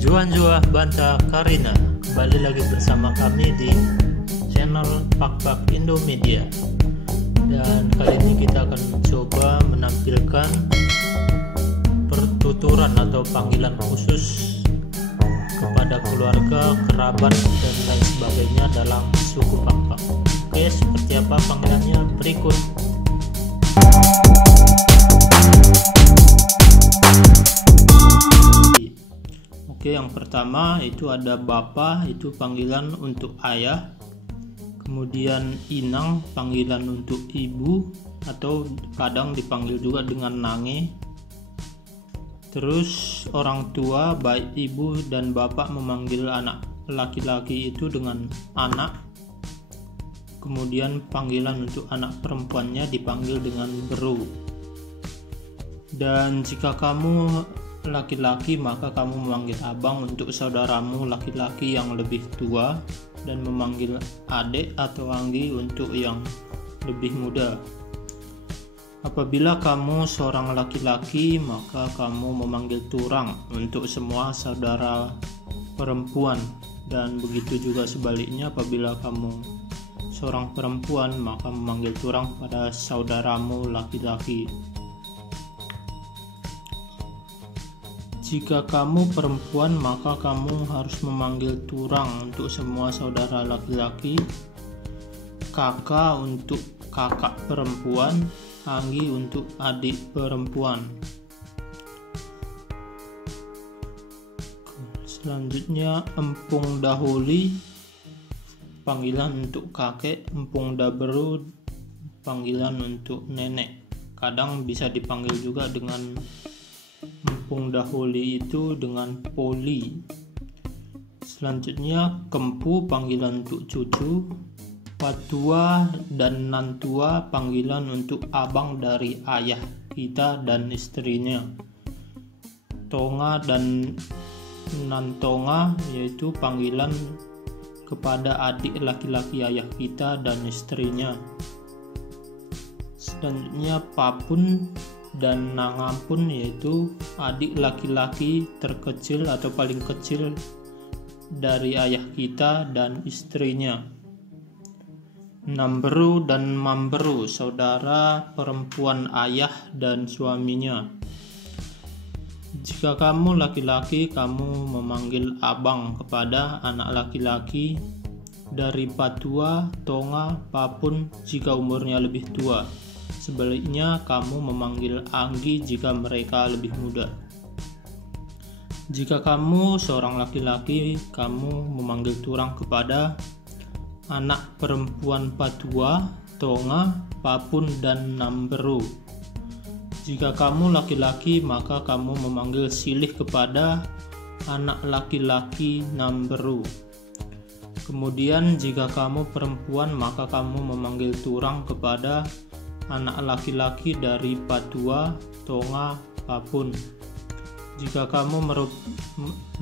Juan Banta Karina, kembali lagi bersama kami di channel Pak Indomedia. Dan kali ini kita akan mencoba menampilkan pertuturan atau panggilan khusus kepada keluarga, kerabat, dan lain sebagainya dalam suku Pak. Oke, seperti apa panggilannya berikut. Oke, yang pertama itu ada Bapak, itu panggilan untuk ayah. Kemudian Inang, panggilan untuk ibu atau kadang dipanggil juga dengan Nange. Terus orang tua, baik ibu dan bapak, memanggil anak laki-laki itu dengan anak. Kemudian panggilan untuk anak perempuannya dipanggil dengan Bro. Dan jika kamu laki-laki, maka kamu memanggil abang untuk saudaramu laki-laki yang lebih tua, dan memanggil adik atau anggi untuk yang lebih muda. Apabila kamu seorang laki-laki, maka kamu memanggil turang untuk semua saudara perempuan, dan begitu juga sebaliknya. Apabila kamu seorang perempuan, maka memanggil turang pada saudaramu laki-laki. Jika kamu perempuan, maka kamu harus memanggil turang untuk semua saudara laki-laki, kakak untuk kakak perempuan, anggi untuk adik perempuan. Selanjutnya empung dahuli, panggilan untuk kakek, empung dabru, panggilan untuk nenek. Kadang bisa dipanggil juga dengan empung dahuli itu dengan poli. Selanjutnya kempu, panggilan untuk cucu. Patua dan nantua, panggilan untuk abang dari ayah kita dan istrinya. Tonga dan nantonga, yaitu panggilan kepada adik laki-laki ayah kita dan istrinya. Selanjutnya papun dan nangampun, yaitu adik laki-laki terkecil atau paling kecil dari ayah kita dan istrinya. Namberu dan mamberu, saudara perempuan ayah dan suaminya. Jika kamu laki-laki, kamu memanggil abang kepada anak laki-laki dari patua, tonga, papun jika umurnya lebih tua. Sebaliknya, kamu memanggil anggi jika mereka lebih muda. Jika kamu seorang laki-laki, kamu memanggil turang kepada anak perempuan patua, tonga, papun, dan namberu. Jika kamu laki-laki, maka kamu memanggil silih kepada anak laki-laki namberu. Kemudian jika kamu perempuan, maka kamu memanggil turang kepada anak laki-laki dari patua, tonga, papun. Jika kamu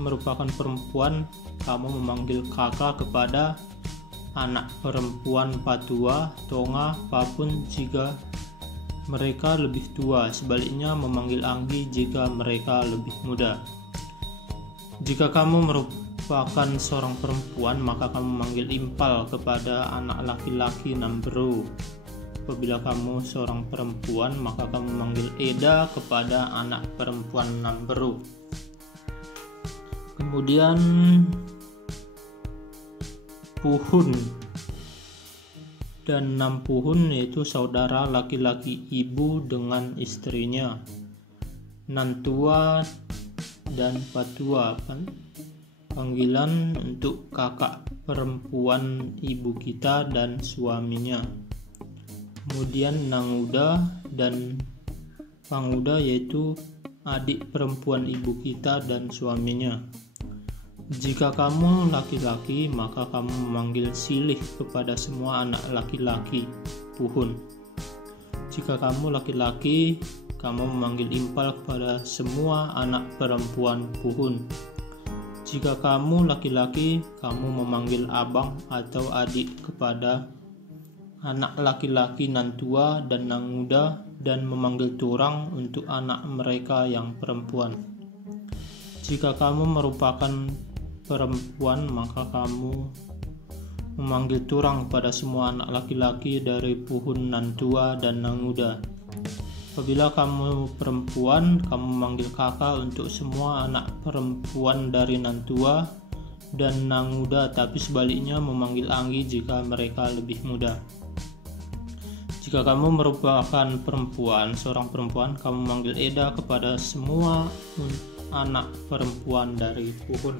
merupakan perempuan, kamu memanggil kakak kepada anak perempuan patua, tonga, papun jika mereka lebih tua. Sebaliknya, memanggil anggi jika mereka lebih muda. Jika kamu merupakan seorang perempuan, maka kamu memanggil impal kepada anak laki-laki namberu. Apabila kamu seorang perempuan, maka kamu memanggil eda kepada anak perempuan namberu. Kemudian puhun dan nampuhun, yaitu saudara laki-laki ibu dengan istrinya. Nantua dan patua, panggilan untuk kakak perempuan ibu kita dan suaminya. Kemudian nanguda dan panguda, yaitu adik perempuan ibu kita dan suaminya. Jika kamu laki-laki, maka kamu memanggil silih kepada semua anak laki-laki puhun. Jika kamu laki-laki, kamu memanggil impal kepada semua anak perempuan puhun. Jika kamu laki-laki, kamu memanggil abang atau adik kepada anak laki-laki nantua dan nanguda, dan memanggil turang untuk anak mereka yang perempuan. Jika kamu merupakan perempuan, maka kamu memanggil turang kepada semua anak laki-laki dari puhun nan tua dan nan muda. Apabila kamu perempuan, kamu memanggil kakak untuk semua anak perempuan dari nan tua dan nan muda, tapi sebaliknya memanggil anggi jika mereka lebih muda. Jika kamu merupakan perempuan, seorang perempuan, kamu memanggil eda kepada semua anak perempuan dari puhun.